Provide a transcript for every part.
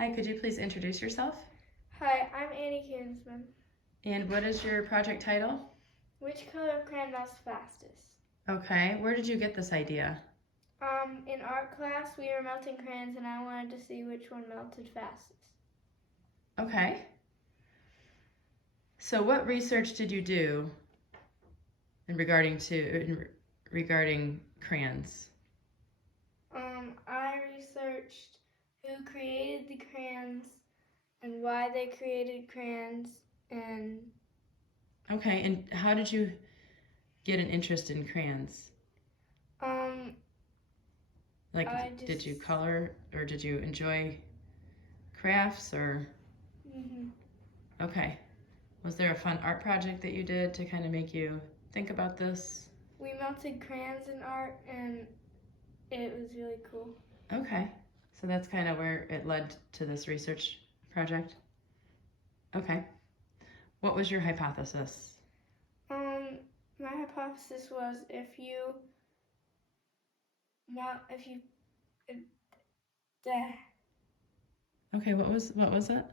Hi, could you please introduce yourself? Hi, I'm Annie Kinsman. And what is your project title? Which color of crayon melts fastest? Okay, where did you get this idea? In art class, we were melting crayons, and I wanted to see which one melted fastest. Okay. So what research did you do regarding crayons? I researched who created the crayons and why they created crayons, and Okay, and how did you get an interest in crayons? um, Like, I did you just color or did you enjoy crafts or? mhm. Okay. Was there a fun art project that you did to kind of make you think about this? We melted crayons in art, and it was really cool. Okay. So that's kind of where it led to this research project? Okay. What was your hypothesis? Um, my hypothesis was if you the Okay, what was it?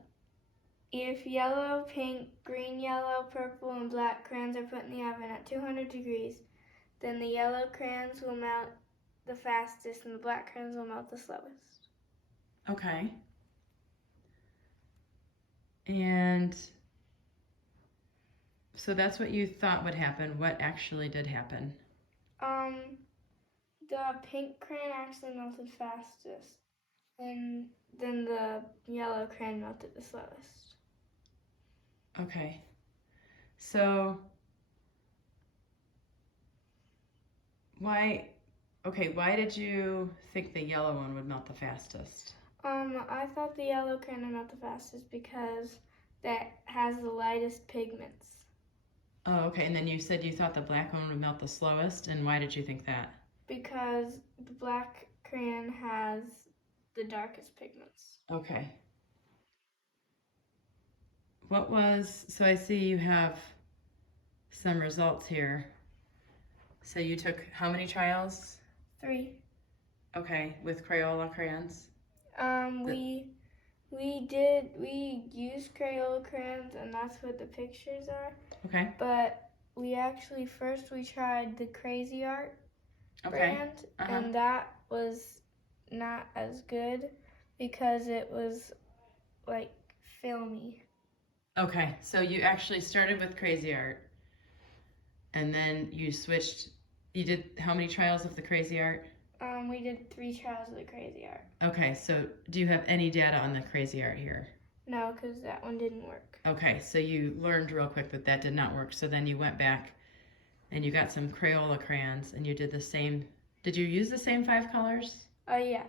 if yellow, pink, green, yellow, purple, and black crayons are put in the oven at 200 degrees, then the yellow crayons will melt the fastest and the black crayons will melt the slowest. Okay. And so that's what you thought would happen. What actually did happen? Um, the pink crayon actually melted fastest, and then the yellow crayon melted the slowest. Okay. So why why did you think the yellow one would melt the fastest? I thought the yellow crayon would melt the fastest because that has the lightest pigments. Oh, okay. And then you said you thought the black one would melt the slowest, and why did you think that? Because the black crayon has the darkest pigments. Okay. So I see you have some results here. So you took how many trials? 3. Okay, with Crayola crayons? Um, The, we we used Crayola crayons, and that's what the pictures are. okay, But we tried the Crazy Art okay, brand, uh-huh. and that was not as good because it was like filmy. Okay, so you actually started with Crazy Art, and then you did how many trials of the Crazy Art? We did 3 trials of the Crazy Art. Okay, so do you have any data on the Crazy Art here? No, because that one didn't work. Okay, so you learned real quick that that did not work, so then you went back and you got some Crayola crayons and you did the same. Did you use the same 5 colors? Yeah.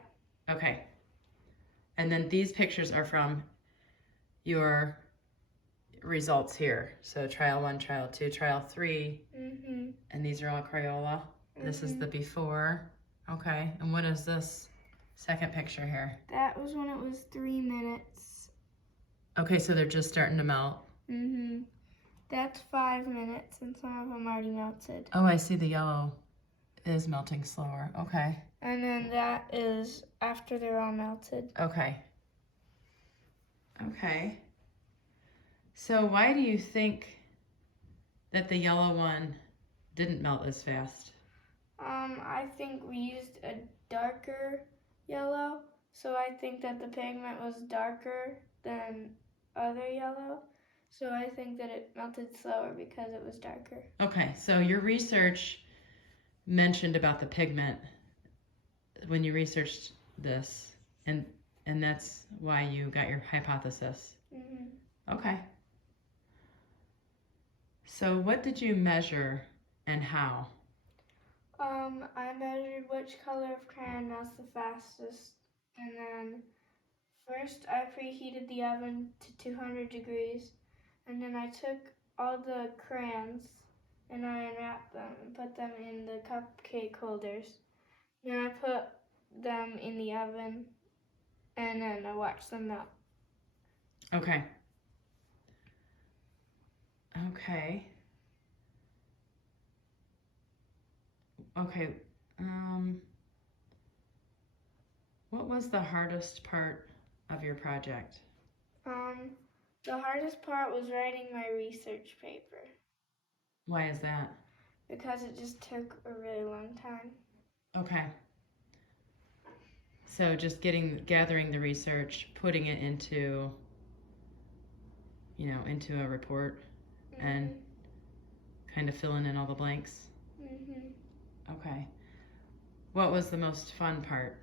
Okay. And then these pictures are from your results here. So trial 1, trial 2, trial 3, Mhm. and these are all Crayola. This is the Mhm. before. Okay, and what is this second picture here? That was when it was 3 minutes. Okay, so they're just starting to melt. Mhm. That's 5 minutes, and some of them already melted. Oh, I see the yellow is melting slower. Okay. And then that is after they're all melted. Okay. Okay. So why do you think that the yellow one didn't melt as fast? I think we used a darker yellow, so I think that the pigment was darker than other yellow. So I think that it melted slower because it was darker. Okay, so your research mentioned about the pigment when you researched this, and and that's why you got your hypothesis. Mhm. Okay. So what did you measure and how? I measured which color of crayon melts the fastest, and then first I preheated the oven to 200 degrees, and then I took all the crayons and I unwrapped them and put them in the cupcake holders. Then I put them in the oven, and then I watched them melt. Okay. Okay. Okay. Um, what was the hardest part of your project? The hardest part was writing my research paper Why is that? because it just took a really long time. Okay. So just gathering the research, putting it into, into a report and kind of filling in all the blanks. Okay. What was the most fun part?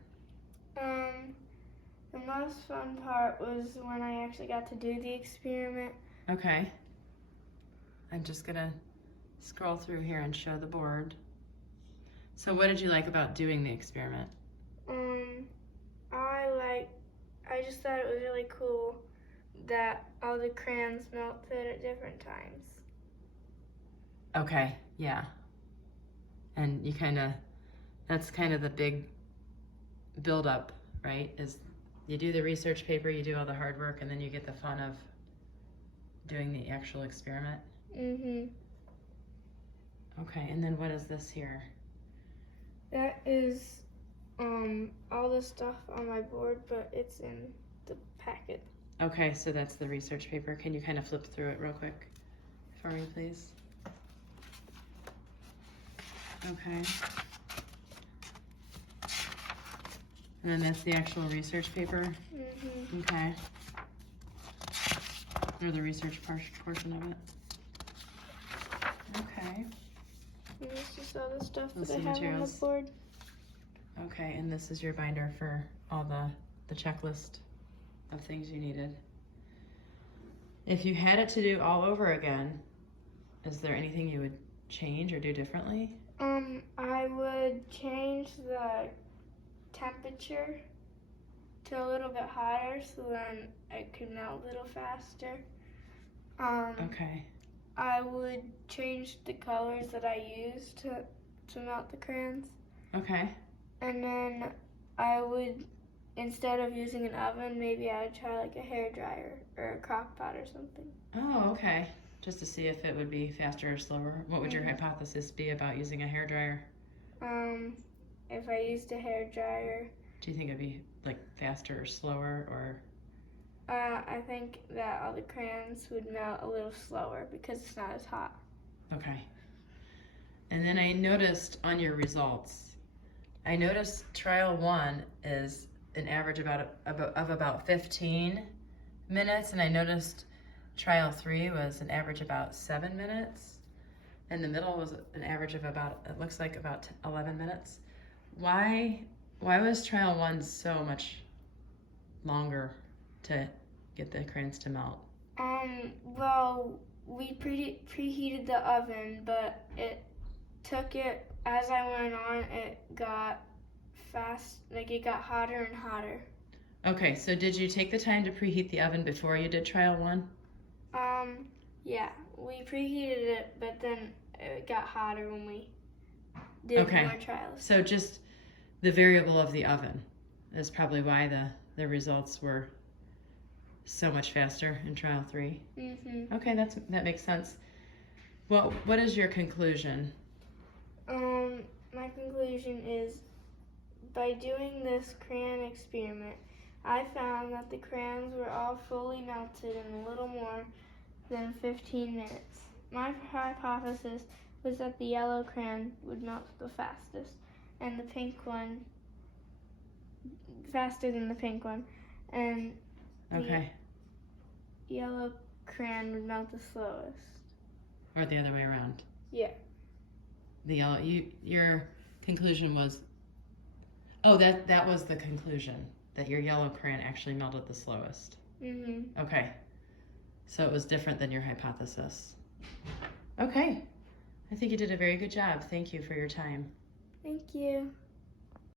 The most fun part was when I actually got to do the experiment. Okay. I'm just gonna scroll through here and show the board. So what did you like about doing the experiment? I just thought it was really cool that all the crayons melted at different times. Okay, yeah. And that's kind of the big build-up, right? Is you do the research paper, you do all the hard work, and then you get the fun of doing the actual experiment. Okay, and then what is this here? That is all the stuff on my board, but it's in the packet. Okay, so that's the research paper. Can you kind of flip through it real quick for me, please? Okay. And then that's the actual research paper? Okay. Or the research portion of it? Okay. And this is all the stuff Those that I have materials. on the board. Okay, and this is your binder for all the checklist of things you needed. If you had it to do all over again, is there anything you would change or do differently? I would change the temperature to a little bit hotter so then it could melt a little faster. Okay. I would change the colors that I use to melt the crayons. Okay. And then I would, instead of using an oven, maybe I would try like a hairdryer or a crock pot or something. Oh, okay. Just to see if it would be faster or slower. What would your hypothesis be about using a hairdryer? If I used a hairdryer, do you think it'd be like faster or slower, or? I think that all the crayons would melt a little slower because it's not as hot. Okay. And then I noticed on your results, I noticed trial 1 is an average of about 15 minutes, and I noticed trial 3 was an average about 7 minutes, and the middle was an average of it looks like about 11 minutes. Why was trial 1 so much longer to get the crayons to melt? Well, we preheated the oven, but it took it, as I went on, it got fast, like it got hotter and hotter. Okay, so did you take the time to preheat the oven before you did trial 1? Yeah, we preheated it, but then it got hotter when we did more trials. So just the variable of the oven is probably why the results were so much faster in trial 3. Okay, that makes sense. Well, what is your conclusion? My conclusion is, by doing this crayon experiment, I found that the crayons were all fully melted in a little more than 15 minutes. My hypothesis was that the yellow crayon would melt the fastest, and the pink one faster than the pink one, and the yellow crayon would melt the slowest. Or the other way around? Yeah. The yellow, your conclusion was, that was the conclusion, that your yellow crayon actually melted the slowest. Okay. So it was different than your hypothesis. Okay. I think you did a very good job. Thank you for your time. Thank you.